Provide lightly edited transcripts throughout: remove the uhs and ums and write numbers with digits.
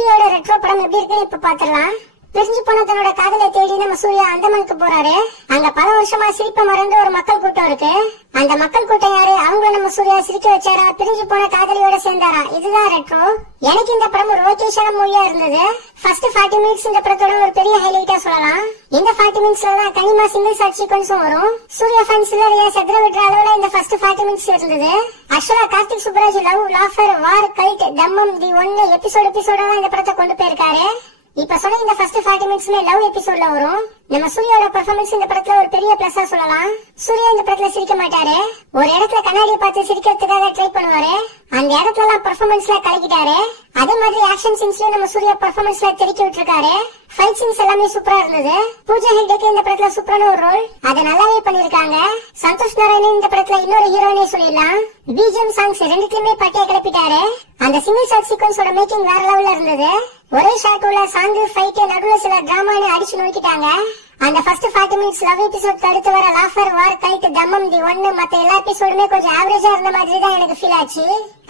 சூர்யாவோட ரெட்ரோ படம் எப்படி இருக்குன்னு இப்ப பாத்துடலாம். பிரிஞ்சு போன தன்னோட காதலை தேடி நம்ம சூர்யா அந்தமானுக்கு போறாரு. அங்க பல வருஷமா சிரிப்ப மறந்து ஒரு மக்கள் கூட்டம் இருக்கு. அந்த மக்கள் கூட்டம் யாரு? அவங்கள நம்ம சூர்யா சிரிக்க வச்சாரா, பிரிஞ்சு போன காதலியோட சேர்ந்தாரா? இதுதான் ரெட்ரோ. எனக்கு இந்த படம் ஒரு ஓகேஷான மூவியா இருந்தது. ஃபர்ஸ்ட் 40 மினிட்ஸ் இந்த படத்தோட ஒரு பெரிய ஹைலைட்டா சொல்லலாம். இந்த 40 மினிட்ஸ்ல தான் கனிமா சிங்கிள் ஷாட் சீக்வன்ஸும் வரும். சூர்யா ஃபேன்ஸ் எல்லாரையும் செதற விடுற அளவுல இந்த ஃபர்ஸ்ட் 40 மினிட்ஸ் இருந்தது. ஆக்சுவலா கார்த்திக் சுப்ராஜ் லவ், லாஃபர், வார், கல்ட், தம்மம், தி ஒன்னு எபிசோடா இந்த படத்தை கொண்டு போயிருக்காரு. இப்ப சொன்ன இந்த ஃபர்ஸ்ட் 40 மினிட்ஸ்மே லவ் எபிசோட்ல வரும். நம்ம சூர்யாவோட பெர்ஃபார்மன்ஸ் இந்த படத்துல ஒரு பெரிய பிளஸா சொல்லலாம். சூர்யா இந்த படத்துல சிரிக்க மாட்டாரு. ஒரு இடத்துல கண்ணாடியை பார்த்து சிரிக்கிறதுக்காக ட்ரை பண்ணுவாரு. அந்த இடத்துல எல்லாம் பெர்ஃபார்மன்ஸ்ல கலக்கிட்டாரு. அதே மாதிரி ஆக்ஷன் சீன்ஸ்லயும் நம்ம சூர்யா பெர்ஃபார்மன்ஸ்ல தெறிக்க விட்டுருக்காரு. ஃபைட் சீன்ஸ் எல்லாமே சூப்பரா இருந்தது. பூஜா ஹெக்டேக்கு இந்த படத்துல சூப்பரான ஒரு ரோல், அதை நல்லாவே பண்ணிருக்காங்க. சந்தோஷ் நாராயணன் இந்த படத்துல இன்னொரு ஹீரோனே சொல்லிடலாம். பிஜிஎம் சாங்ஸ் ரெண்டுலயுமே பட்டையை கிளப்பிட்டாரு. அந்த சிங்கிள் ஷாட் சீக்வன்ஸோட மேக்கிங் வேற லெவல்ல இருந்தது. ஒரே ஷாட் உள்ள சாங், ஃபைட், நடுவுல சில டிராமான்னு அடிச்சு நோக்கிட்டாங்க. அந்த ஃபர்ஸ்ட் 40 மினிட்ஸ் லவ் எபிசோட் அடுத்து வர லாஃபர், வார், கைட், தம்மம், தி ஒன்னு மத்த எல்லா எபிசோடுமே கொஞ்சம் ஆவரேஜா இருந்த மாதிரி தான் எனக்கு ஃபீல் ஆச்சு.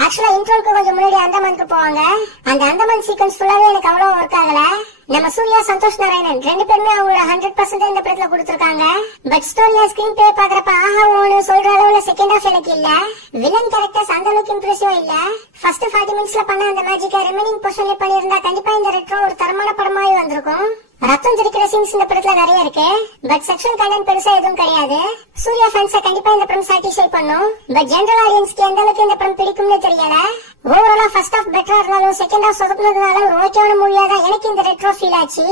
ஆக்சுவலா இன்ட்ரோக்கு கொஞ்சம் முன்னாடி அந்தமானுக்கு போவாங்க. அந்த அந்தமான் சீக்வன்ஸ் ஃபுல்லாவே எனக்கு அவ்வளவு ஒர்க் ஆகல. நம்ம சூர்யா, சந்தோஷ் நாராயணன் ரெண்டு பேருமே அவங்களோட 100% இந்த படத்துல கொடுத்திருக்காங்க. பட் ஸ்டோரியா ஸ்கிரீன் பிளே பாக்குறப்ப ஆஹா ஓன்னு சொல்ற அளவுல செகண்ட் ஹாஃப் எனக்கு இல்ல. வில்லன் கேரக்டர்ஸ் அந்த அளவுக்கு இம்ப்ரெசிவா இல்ல. ஃபர்ஸ்ட் 40 மினிட்ஸ்ல பண்ண அந்த மேஜிக்கா ரிமைனிங் போர்ஷன்ல பண்ணியிருந்தா கண்டிப்பா இந்த ரெட்ரோ ஒரு தரமான படமாவே வந்திருக்கும். ரத்தம் தெரிக்கிற சீன்ஸ் இந்த படத்துல நிறைய இருக்கு. பட் செக்ஷுவல் கண்டென்ட் பெருசா எதுவும் கிடையாது. சூர்யா ஃபேன்ஸை கண்டிப்பா இந்த படம் சாட்டிஸ்ஃபை பண்ணும். பட் ஜெனரல் ஆடியன்ஸ்க்கு எந்த அளவுக்கு இந்த படம் பிடிக்கும்னு தெரியல. ஓவராலா ஃபர்ஸ்ட் ஹாஃப் பெட்டரா இருந்தாலும் செகண்ட் ஹாஃப் சொதப்பினதுனால ஒரு ஓகேவான மூவியா தான் எனக்கு இந்த ரெட்ரோ ஃபீல் ஆச்சு.